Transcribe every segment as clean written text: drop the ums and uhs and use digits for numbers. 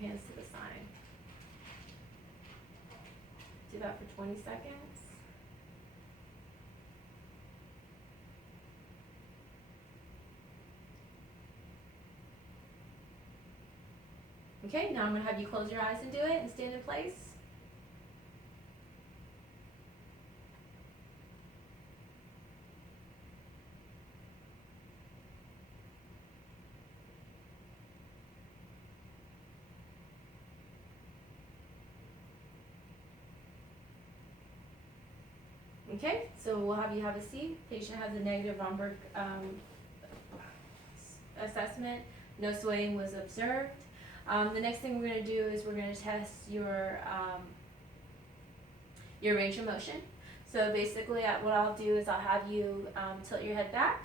your hands to the side. Do that for 20 seconds. Okay, now I'm going to have you close your eyes and do it and stand in place. Okay, so we'll have you have a seat. Patient has a negative Romberg assessment. No swaying was observed. The next thing we're going to do is we're going to test your range of motion. So basically what I'll do is I'll have you tilt your head back,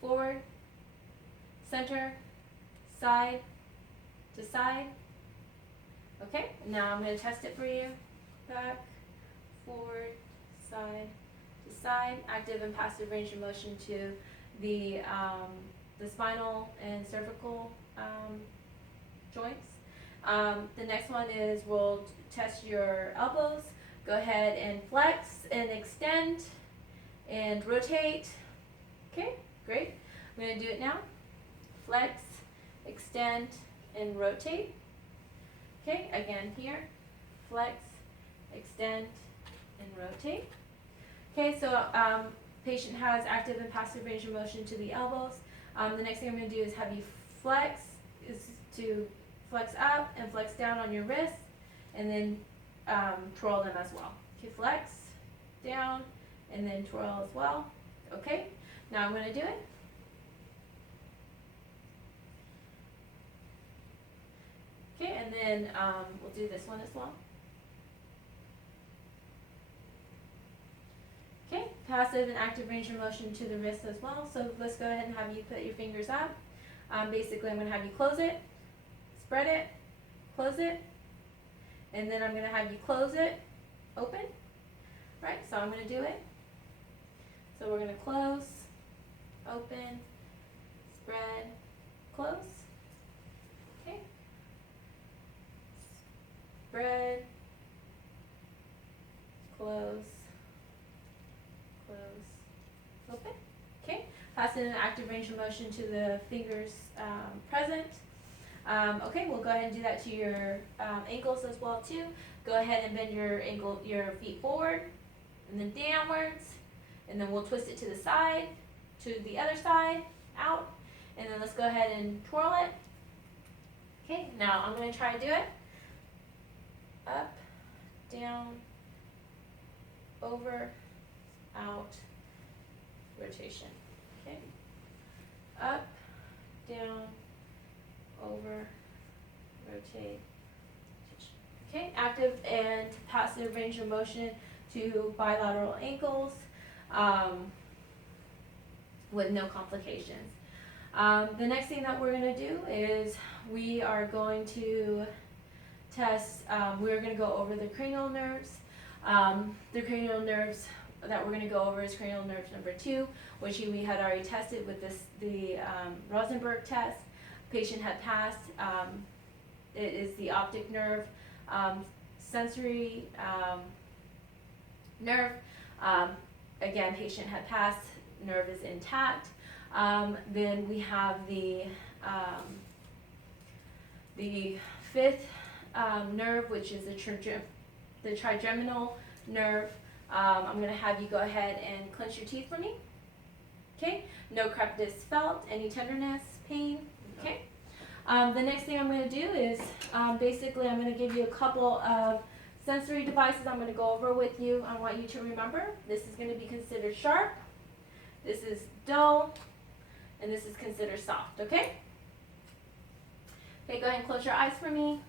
forward, center, side to side. Okay, now I'm going to test it for you. Back, forward, side to side. Active and passive range of motion to the spinal and cervical joints. The next one is we'll test your elbows. Go ahead and flex and extend and rotate. Okay, great. I'm going to do it now. Flex, extend, and rotate. Okay, again here. Flex, extend, and rotate. Okay, so patient has active and passive range of motion to the elbows. The next thing I'm going to do is have you flex, is to flex up and flex down on your wrists, and then twirl them as well. Okay, flex, down, and then twirl as well. Okay, now I'm going to do it. Okay, and then we'll do this one as well. Okay, passive and active range of motion to the wrist as well. So let's go ahead and have you put your fingers up. Basically, I'm going to have you close it, spread it, close it, and then I'm going to have you close it, open. Right, so I'm going to do it. So we're going to close, open, spread, close. Okay. Spread, close, open. Okay, passive and active range of motion to the fingers present. Okay, we'll go ahead and do that to your ankles as well too. Go ahead and bend your feet forward and then downwards, and then we'll twist it to the side, to the other side, out, and then let's go ahead and twirl it. Okay, now I'm going to try to do it. Up, down, over, out, rotation. Okay, up, down, over, rotate, rotation. Okay, active and passive range of motion to bilateral ankles with no complications. The next thing that we're going to do is we are going to test, we're going to go over the cranial nerves. The cranial nerves that we're going to go over is cranial nerve number 2, which we had already tested with the Rosenberg test. Patient had passed. It is the optic nerve, sensory nerve. Again, patient had passed. Nerve is intact. Then we have the 5th nerve, which is the trigeminal nerve. I'm going to have you go ahead and clench your teeth for me. Okay, no crepitus felt, any tenderness, pain. Okay. The next thing I'm going to do is basically I'm going to give you a couple of sensory devices I'm going to go over with you. I want you to remember this is going to be considered sharp, this is dull, and this is considered soft. Okay? Okay, go ahead and close your eyes for me.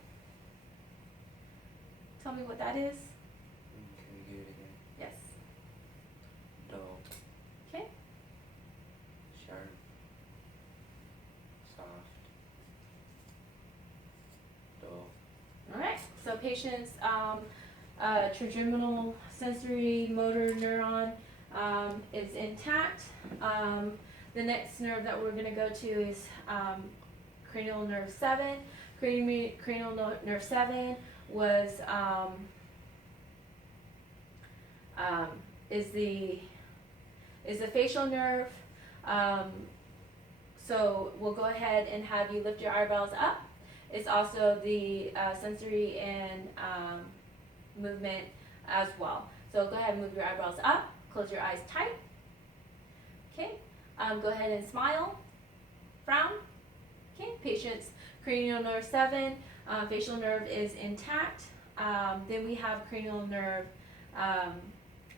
Tell me what that is. Can you do it again? Yes. Dull, Okay. sharp, soft, dull. All right. So patient's trigeminal sensory motor neuron is intact. The next nerve that we're going to go to is cranial nerve 7. Cranial nerve 7 was is the facial nerve. So we'll go ahead and have you lift your eyebrows up. It's also the sensory and movement as well. So go ahead and move your eyebrows up. Close your eyes tight. Okay. Go ahead and smile. Frown. Okay. Patient's cranial nerve 7. Facial nerve is intact. Then we have cranial nerve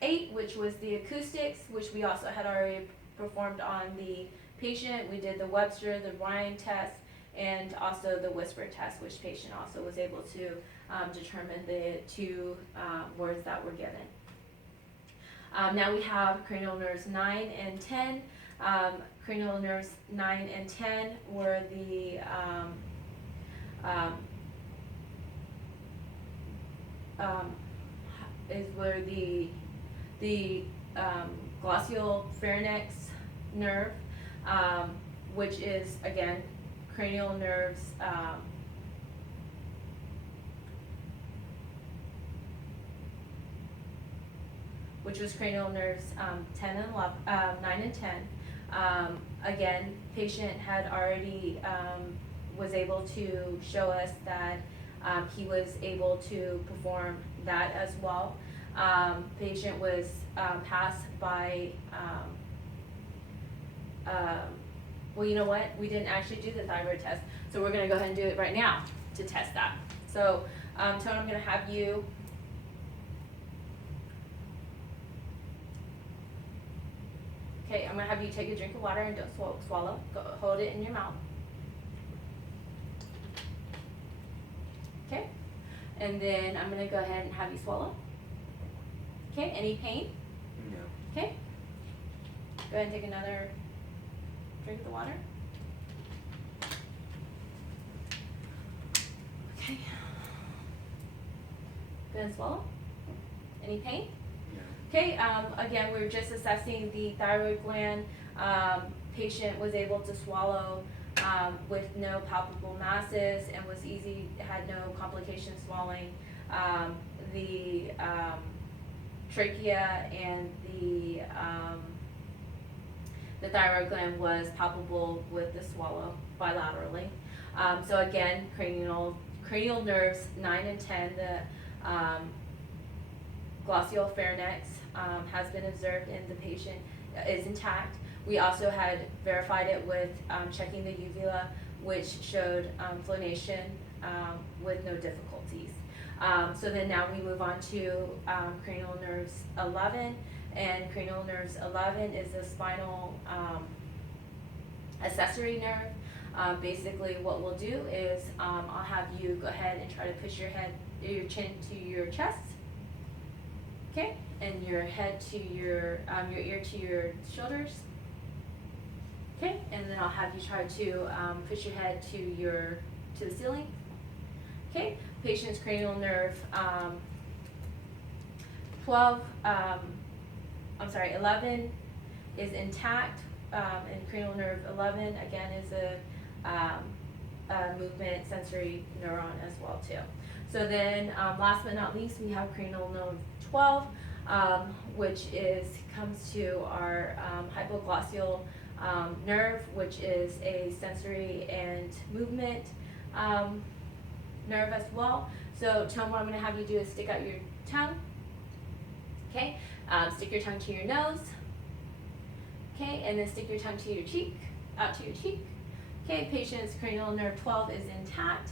8, which was the acoustics, which we also had already performed on the patient. We did the Webster, the Ryan test, and also the whisper test, which patient also was able to determine the two words that were given. Now we have cranial nerves 9 and 10. Cranial nerves 9 and 10 were the glosseal pharynx nerve, which is again cranial nerves which was cranial nerves 10 and 11, 9 and 10. Again, patient had already was able to show us that he was able to perform that as well. Patient was passed by, well, you know what? We didn't actually do the thyroid test, so we're going to go ahead and do it right now to test that. So, Tone, I'm going to have you okay, I'm going to have you take a drink of water and don't swallow. Go, hold it in your mouth. Okay, and then I'm going to go ahead and have you swallow. Okay, any pain? No. Okay, go ahead and take another drink of the water. Okay, go ahead and swallow. Any pain? No. Okay, again, we're just assessing the thyroid gland. Patient was able to swallow with no palpable masses and was easy, had no complications swallowing. The trachea and the thyroid gland was palpable with the swallow bilaterally. So again, cranial nerves 9 and 10, the glosseal pharynx has been observed in the patient, is intact. We also had verified it with checking the uvula, which showed phonation with no difficulties. So then now we move on to cranial nerves 11, and cranial nerves 11 is a spinal accessory nerve. Basically what we'll do is I'll have you go ahead and try to push your chin to your chest, okay, and your head to your ear to your shoulders, okay, and then I'll have you try to push your head to the ceiling, okay. Patient's cranial nerve 11 is intact, and cranial nerve 11 again is a movement sensory neuron as well too. So then last but not least, we have cranial nerve 12, which comes to our hypoglossal nerve, which is a sensory and movement nerve as well. So Tone, what I'm going to have you do is stick out your tongue. Okay, stick your tongue to your nose. Okay, and then stick your tongue to your cheek, out to your cheek. Okay, patient's cranial nerve 12 is intact.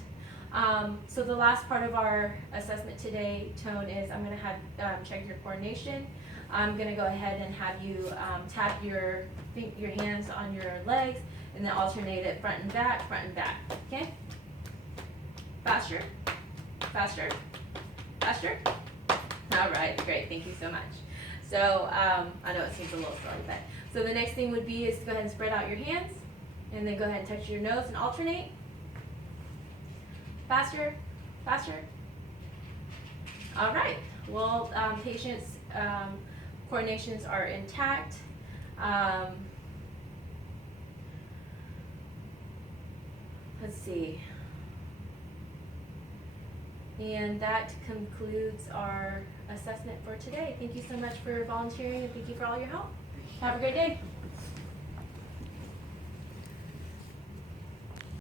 So the last part of our assessment today, Tone, is I'm going to have check your coordination. I'm going to go ahead and have you tap your hands on your legs and then alternate it front and back, okay? Faster, faster, faster. All right, great, thank you so much. So I know it seems a little silly, but so the next thing would be is to go ahead and spread out your hands and then go ahead and touch your nose and alternate. Faster, faster. All right, well, patient's coordinations are intact. let's see. And that concludes our assessment for today. Thank you so much for volunteering and thank you for all your help. Have a great day.